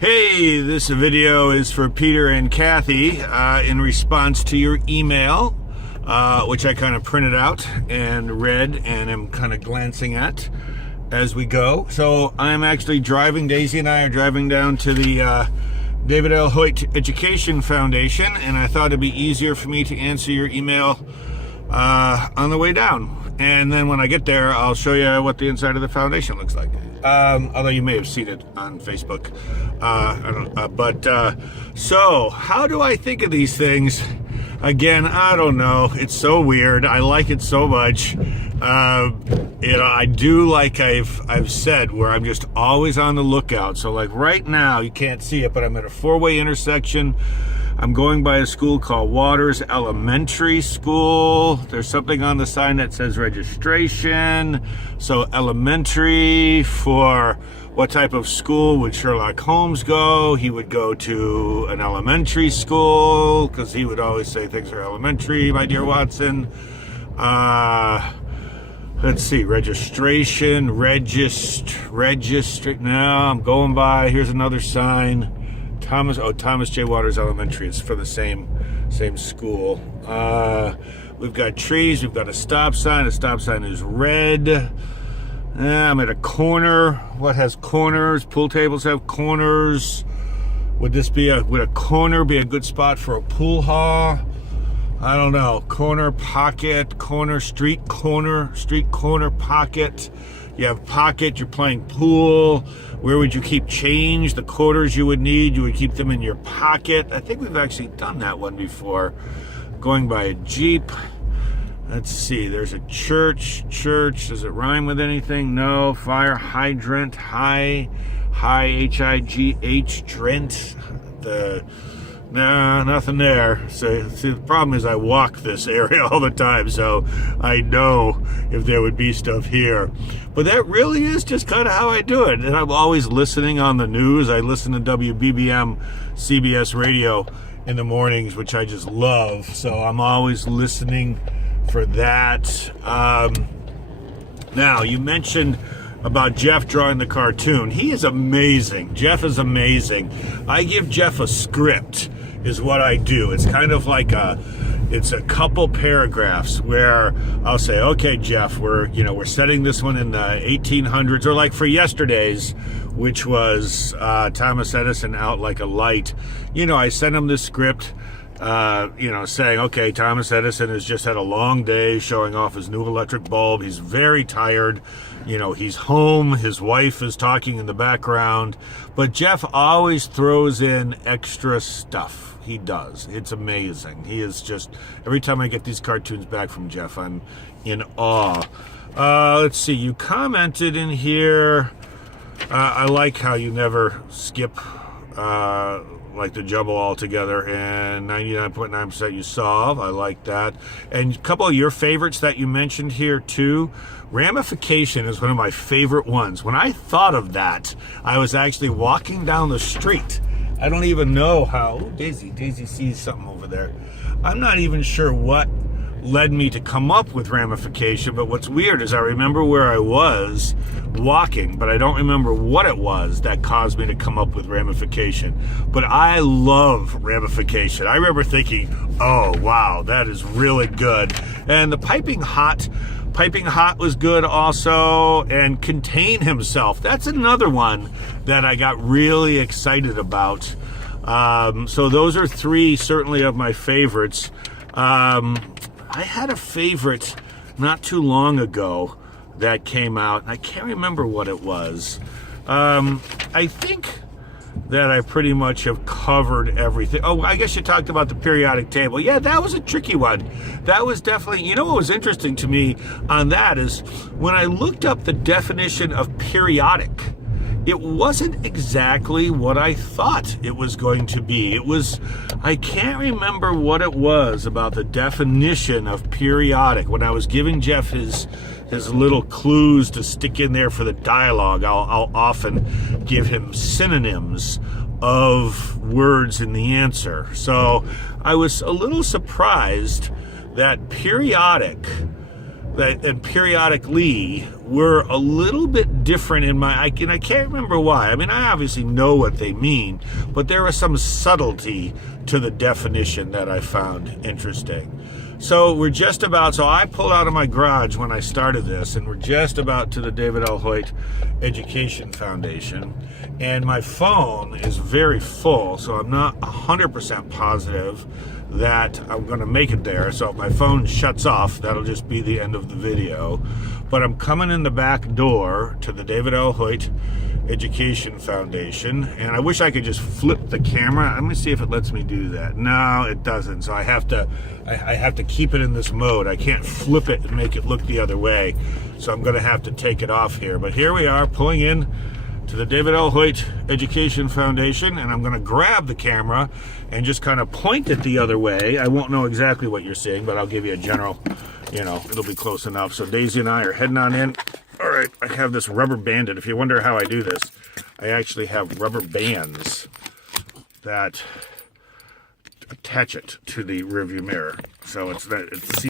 Hey, this video is for Peter and Kathy in response to your email, which I kind of printed out and read and am kind of glancing at as we go. So I'm actually driving, Daisy and I are driving down to the David L. Hoyt Education Foundation, and I thought it'd be easier for me to answer your email on the way down. And then when I get there, I'll show you what the inside of the foundation looks like. Although you may have seen it on Facebook. So how do I think of these things? Again, I don't know. It's so weird. I like it so much. I do, like I've said, where I'm just always on the lookout. So like right now, you can't see it, but I'm at a four-way intersection. I'm going by a school called Waters Elementary School. There's something on the sign that says registration. So elementary, for what type of school would Sherlock Holmes go? He would go to an elementary school because he would always say things are elementary, my dear Watson. Let's see, registration, register. No, I'm going by, here's another sign. Thomas J. Waters Elementary. It's for the same school. We've got trees. We've got a stop sign. The stop sign is red. I'm at a corner. What has corners? Pool tables have corners. Would a corner be a good spot for a pool hall? I don't know. Corner, pocket, corner, street corner, pocket. You have pocket, you're playing pool. Where would you keep change? The quarters you would need, you would keep them in your pocket. I think we've actually done that one before. Going by a Jeep. Let's see, there's a church. Does it rhyme with anything? No. Fire hydrant, high, H-I-G-H, drent. Nah, nothing there. So, see, the problem is I walk this area all the time, so I know if there would be stuff here. But that really is just kind of how I do it. And I'm always listening on the news. I listen to WBBM CBS radio in the mornings, which I just love. So I'm always listening for that. Now, you mentioned about Jeff drawing the cartoon. He is amazing. Jeff is amazing. I give Jeff a script, is what I do. It's kind of like it's a couple paragraphs where I'll say, okay, Jeff, we're setting this one in the 1800s, or like for yesterday's, which was Thomas Edison out like a light. I sent him this script, saying, okay, Thomas Edison has just had a long day showing off his new electric bulb. He's very tired. He's home. His wife is talking in the background. But Jeff always throws in extra stuff. He does. It's amazing. He is just, every time I get these cartoons back from Jeff, I'm in awe. Let's see. You commented in here. I like how you never skip like the jumble altogether, and 99.9% you solve. I like that. And a couple of your favorites that you mentioned here too. Ramification is one of my favorite ones. When I thought of that, I was actually walking down the street. I don't even know how. Oh, Daisy sees something over there. I'm not even sure what led me to come up with ramification, but what's weird is I remember where I was walking, but I don't remember what it was that caused me to come up with ramification. But I love ramification. I remember thinking, oh wow, that is really good. And the piping hot was good also, and contain himself. That's another one that I got really excited about. So those are three certainly of my favorites. I had a favorite not too long ago that came out. I can't remember what it was. I think that I pretty much have covered everything. Oh, I guess you talked about the periodic table. Yeah, that was a tricky one. That was definitely, what was interesting to me on that is when I looked up the definition of periodic, it wasn't exactly what I thought it was going to be. I can't remember what it was about the definition of periodic. When I was giving Jeff his little clues to stick in there for the dialogue, I'll often give him synonyms of words in the answer. So I was a little surprised that periodically were a little bit different in my, I can't remember why. I mean, I obviously know what they mean, but there was some subtlety to the definition that I found interesting. So we're just about, so I pulled out of my garage when I started this, and we're just about to the David L. Hoyt Education Foundation, and my phone is very full, so I'm not 100% positive that I'm going to make it there. So if my phone shuts off, that'll just be the end of the video. But I'm coming in the back door to the David L. Hoyt Education Foundation, and I wish I could just flip the camera. I'm gonna see if it lets me do that. No, it doesn't. So I have to keep it in this mode. I can't flip it and make it look the other way. So I'm gonna have to take it off here. But here we are, pulling in to the David L. Hoyt Education Foundation, and I'm gonna grab the camera and just kind of point it the other way. I won't know exactly what you're seeing, but I'll give you a general, it'll be close enough. So Daisy and I are heading on in. All right, I have this rubber banded. If you wonder how I do this, I actually have rubber bands that attach it to the rearview mirror. So it's